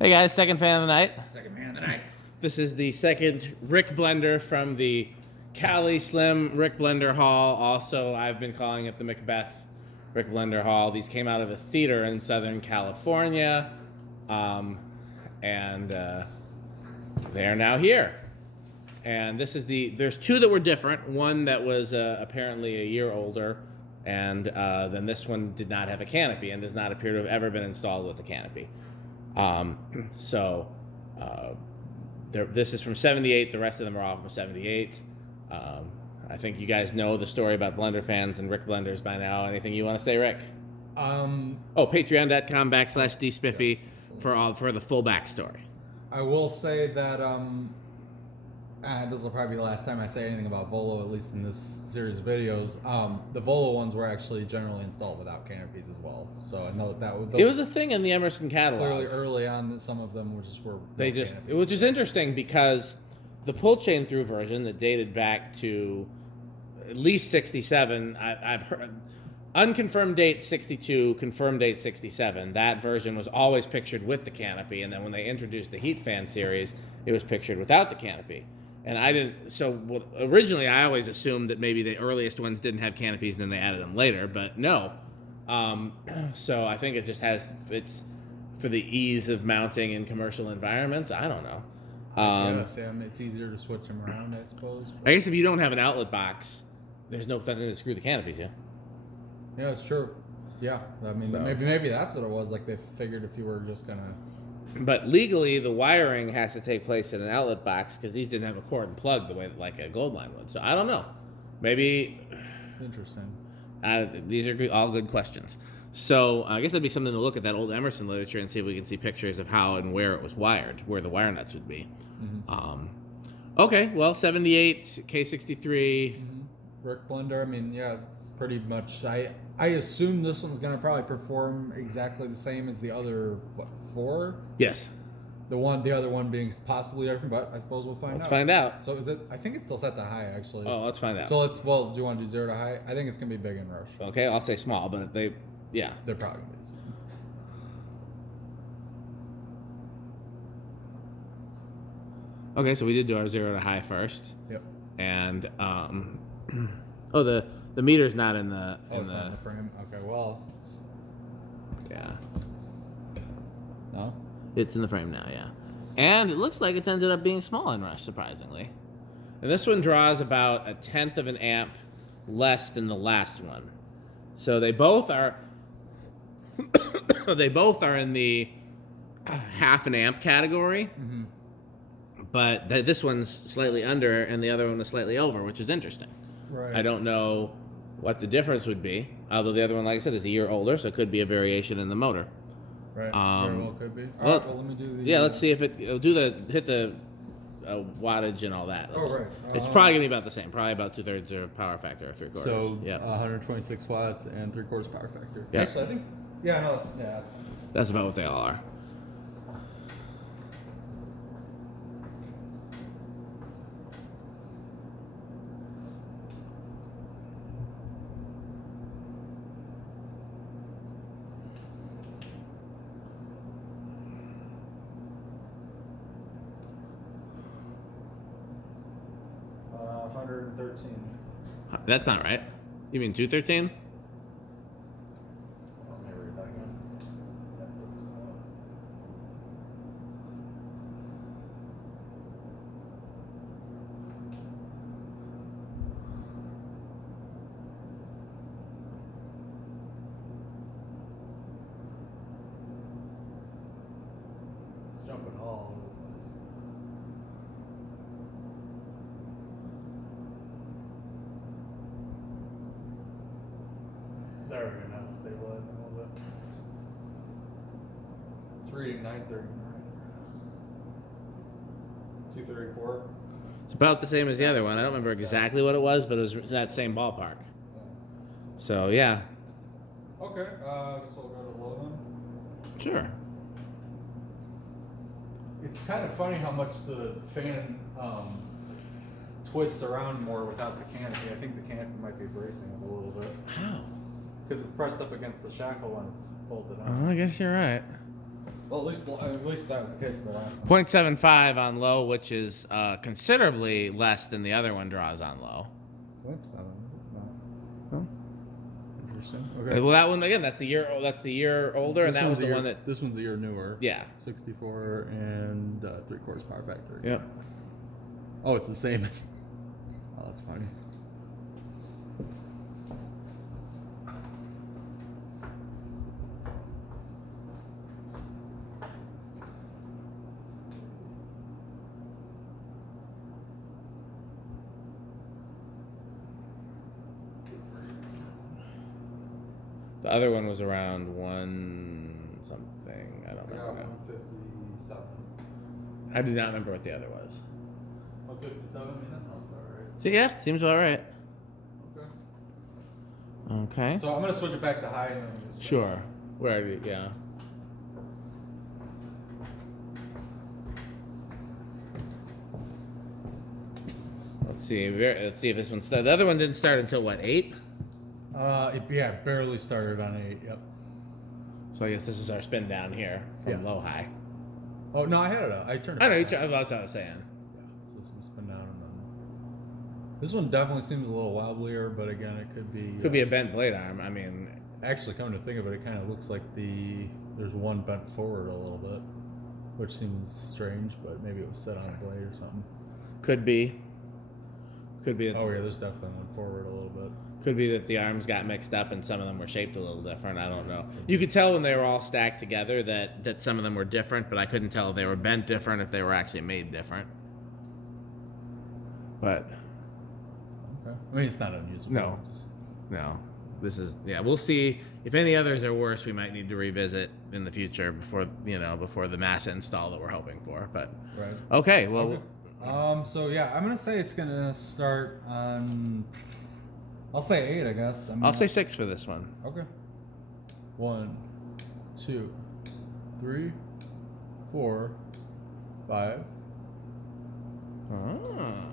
Hey guys, second fan of the night. Second man of the night. This is the second RickBlender from the Cali Slim RickBlender haul. Also, I've been calling it the Macbeth RickBlender haul. These came out of a theater in Southern California, and they are now here. And this is there's two that were different. One that was apparently a year older, and then this one did not have a canopy and does not appear to have ever been installed with a canopy. This is from 78. The rest of them are all from 78. I think you guys know the story about Blenderfans and RickBlenders by now. Anything you want to say, Rick? Patreon.com/dspiffy for the full backstory. I will say that this will probably be the last time I say anything about Volo, at least in this series of videos. The Volo ones were actually generally installed without canopies as well. So I know that it was a thing in the Emerson catalog. Clearly, early on, that some of them wwere canopies. It was just interesting because the pull chain through version that dated back to at least 67. I've heard unconfirmed date 62, confirmed date 67. That version was always pictured with the canopy, and then when they introduced the heat fan series, it was pictured without the canopy. And I didn't. So originally, I always assumed that maybe the earliest ones didn't have canopies, and then they added them later. But no. So I think it just it's for the ease of mounting in commercial environments. I don't know. It's easier to switch them around, I suppose. I guess if you don't have an outlet box, there's no nothing to screw the canopies in. Yeah, it's true. Yeah, I mean, maybe that's what it was. Like they figured if you were just gonna. But legally, the wiring has to take place in an outlet box because these didn't have a cord and plug the way that like a gold line would. So I don't know. Maybe. Interesting. These are all good questions. So I guess that'd be something to look at that old Emerson literature and see if we can see pictures of how and where it was wired, where the wire nuts would be. Mm-hmm. Okay, well, 78, K63. Mm-hmm. RickBlender, I mean, yeah, it's pretty much. I assume this one's going to probably perform exactly the same as the other, four? Yes. The other one being possibly different, but I suppose we'll find out. Let's find out. So is it? I think it's still set to high, actually. Oh, let's find out. So do you want to do 0 to high? I think it's going to be big and rush. Okay, I'll say small, but they're probably going to be. Okay, so we did do our 0 to high first. Yep. And the meter's not in the. It's not in the frame. Okay, well. Yeah. No. It's in the frame now, yeah. And it looks like it's ended up being small in rush, surprisingly. And this one draws about 1/10 of an amp less than the last one. So they both are. They both are in the half an amp category. Mm-hmm. But this one's slightly under and the other one is slightly over, which is interesting. Right. I don't know what the difference would be, although the other one, like I said, is a year older, so it could be a variation in the motor. Right. Very well could be. Well, let me do the. Yeah, let's see if it'll hit the wattage and all that. Right. It's probably gonna be about the same. Probably about 2/3 of power factor or 3/4. So yeah. 126 watts and 3/4 power factor. Yeah. Actually, I think. Yeah, no, that's That's about what they all are. That's not right. You mean 213? It's jumping all over the place. There we go, now it's stabilizing a little bit. It's reading 939. 234. It's about the same as the other one. I don't remember exactly what it was, but it was in that same ballpark. So, yeah. Okay, I guess we'll go to low then. Sure. It's kind of funny how much the fan twists around more without the canopy. I think the canopy might be bracing it a little bit. How? Because it's pressed up against the shackle when it's bolted on. I guess you're right. Well, at least that was the case in the last one. 0.75 on low, which is considerably less than the other one draws on low. 0.7, is it? No. Oh. Interesting. Okay. Well, that one again. That's the year. That's the year older, and that was the one that. This one's a year newer. Yeah. 64 and 3/4 power factor. Yep. Oh, it's the same. Oh, that's funny. The other one was around one something. I don't remember. 157. I do not remember what the other was. 157. I mean, that sounds about right. So yeah, seems all right. Okay. Okay. So I'm gonna switch it back to high. And then just Sure. Where are you? Yeah. Let's see. Let's see if this one started. The other one didn't start until what, 8? It barely started on 8. Yep. So I guess this is our spin down here from Yeah. low high. Oh no, I had it. I turned it. I know. back. That's what I was saying. Yeah. So it's gonna spin down and then. This one definitely seems a little wobblier, but again, it could be. Could be a bent blade arm. I mean, Actually, come to think of it, it kind of looks like there's one bent forward a little bit, which seems strange, but maybe it was set on a blade or something. could be. Could be. Oh yeah, there's definitely one forward a little bit. Could be that the arms got mixed up and some of them were shaped a little different. I don't know. You could tell when they were all stacked together that some of them were different, but I couldn't tell if they were bent different, if they were actually made different. But Okay. I mean, it's not unusable. No. Just, no, this is, yeah, we'll see. If any others are worse, we might need to revisit in the future before the mass install that we're hoping for. But right. okay, well, Okay. So yeah, I'm gonna say it's gonna start on. I'll say 8, I guess. I'll say 6 for this one. Okay. 1, 2, 3, 4, 5. Ah.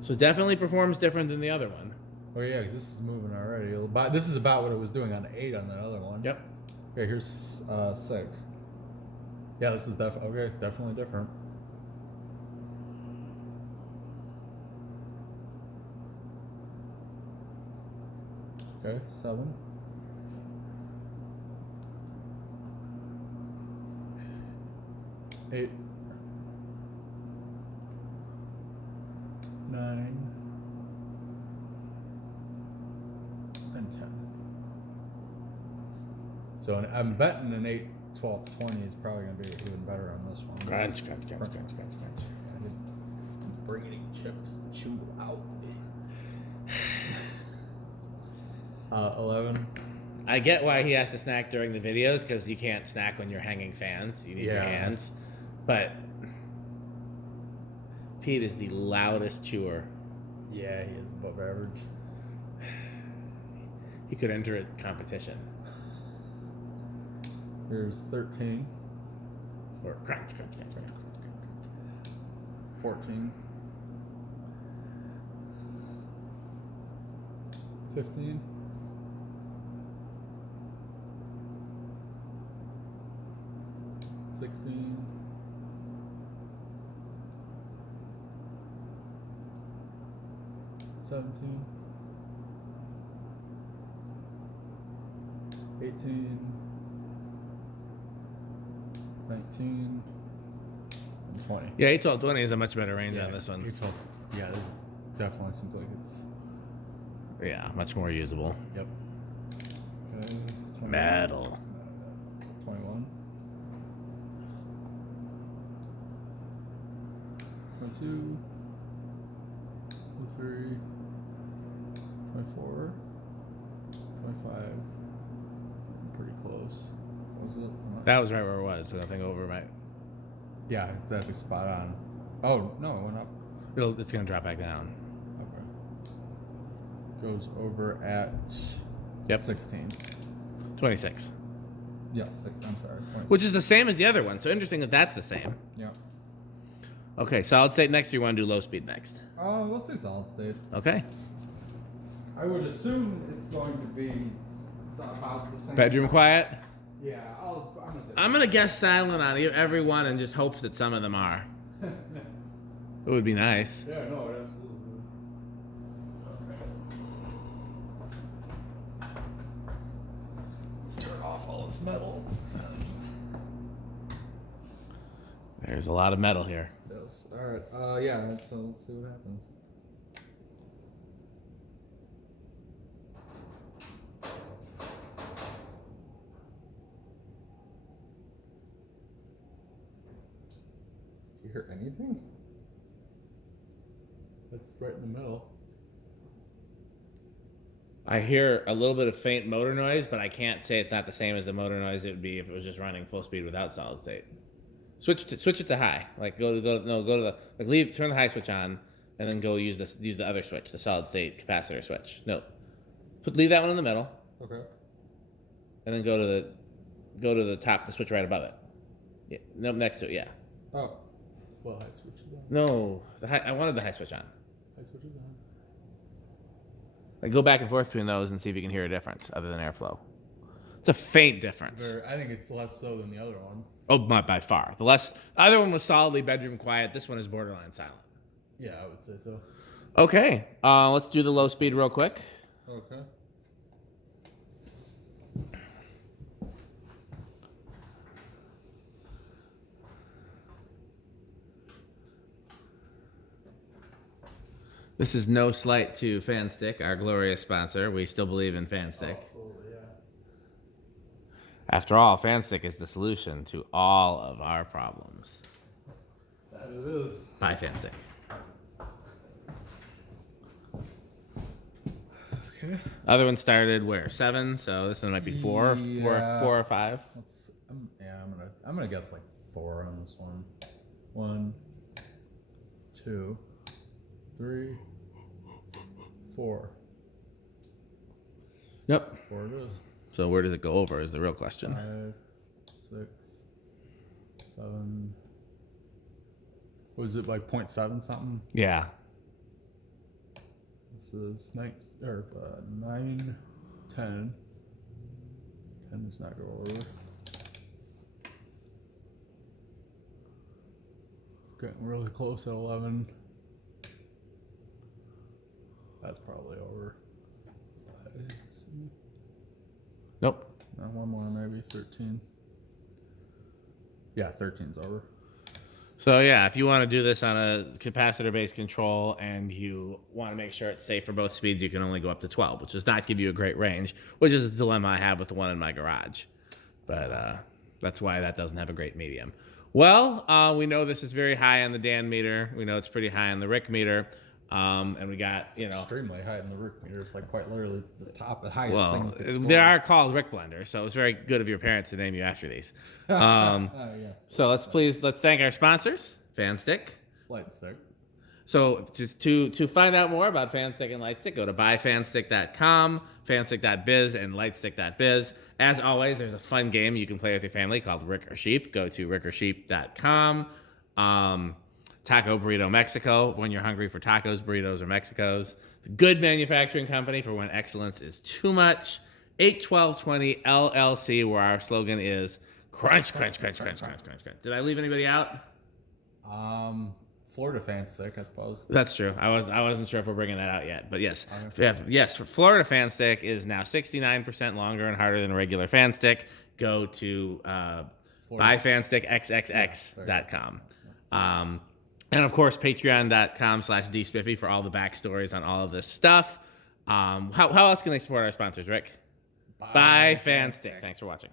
So definitely performs different than the other one. Oh yeah, 'cause this is moving already. This is about what it was doing on 8 on that other one. Yep. Okay, here's 6. Yeah, this is definitely different. Okay, 7. 8. 9. And 10. So I'm betting an 8, 12, 20 is probably going to be even better on this one. Crunch. I didn't bring any chips to chew out. 11. I get why he has to snack during the videos, because you can't snack when you're hanging fans. You need your Yeah. hands. But Pete is the loudest chewer. Yeah, he is above average. He could enter a competition Here's 13. for crunch. 14. 15. 16. 17. 18. 19. And 20. Yeah, 8, 12, 20 is a much better range Yeah, on this one. 8, 12. Yeah, this definitely seems like it's. Yeah, much more usable. Yep. Okay. 21. Metal. 21. 22. 23. 24. 25. Pretty close. What was it? That was right where it was. So I think over my. Yeah, that's a spot on. Oh, no, it went up. It's gonna drop back down. Okay. Goes over at Yep. 16. 26. Yes, I'm sorry. 26. Which is the same as the other one. So interesting that that's the same. Yeah. Okay, solid state next, or you want to do low speed next? Let's do solid state. Okay. I would assume it's going to be about the same. Bedroom quiet? Yeah, I'm gonna say. I'm gonna guess silent on every one and just hopes that some of them are. It would be nice. Yeah, no, it absolutely would. Okay. Turn off all this metal. There's a lot of metal here. Yes. All right. Yeah. So let's see what happens. You hear anything? That's right in the middle. I hear a little bit of faint motor noise, but I can't say it's not the same as the motor noise it would be if it was just running full speed without solid state. Switch it to high. Like go to the turn the high switch on, and then go use the other switch, the solid state capacitor switch. No, leave that one in the middle. Okay. And then go to the top, the switch right above it. Yeah, no, next to it. Yeah. Oh. Well, high switch is on. No, I wanted the high switch on. High switch is on. Like go back and forth between those and see if you can hear a difference other than airflow. It's a faint difference. I think it's less so than the other one. Oh, by far. The other one was solidly bedroom quiet. This one is borderline silent. Yeah, I would say so. Okay, let's do the low speed real quick. Okay. This is no slight to FanStick, our glorious sponsor. We still believe in FanStick. Absolutely, yeah. After all, FanStick is the solution to all of our problems. That it is. Buy FanStick. Okay. Other one started where 7, so this one might be 4, Yeah. 4 or 5. I'm gonna guess like 4 on this one. 1, 2, 3, 4. Yep. 4 it is. So where does it go over is the real question. 5, 6, 7. Was it like 0.7 something? Yeah. This is 9, 10. 10 does not go over. Getting really close at 11. That's probably over. Let's see. Nope. One more, maybe 13. Yeah, 13's over. So yeah, if you want to do this on a capacitor-based control and you want to make sure it's safe for both speeds, you can only go up to 12, which does not give you a great range, which is a dilemma I have with the one in my garage. But that's why that doesn't have a great medium. Well, we know this is very high on the Dan meter. We know it's pretty high on the Rick meter. And we got, extremely high in the Rick meter. It's like quite literally the top, the highest well, thing. they are called RickBlender, so it was very good of your parents to name you after these. Yes. So let's thank our sponsors, FanStick. Light stick. So just to find out more about FanStick and Lightstick, go to buyfanstick.com, fanstick.biz, and lightstick.biz. As always, there's a fun game you can play with your family called Rick or Sheep. Go to rickorsheep.com. Taco Burrito Mexico, when you're hungry for tacos, burritos, or Mexicos. The Good Manufacturing Company for when excellence is too much. 81220 LLC, where our slogan is crunch, crunch, crunch, crunch, crunch, crunch, crunch. Did I leave anybody out? Florida FanStick, I suppose. That's true. I wasn't sure if we're bringing that out yet, but yes, Okay. yes. Florida FanStick is now 69% longer and harder than a regular FanStick. Go to buyfanstickxxx.com. And of course, patreon.com/dspiffy for all the backstories on all of this stuff. How else can they support our sponsors, Rick? Buy FanStick. Thanks for watching.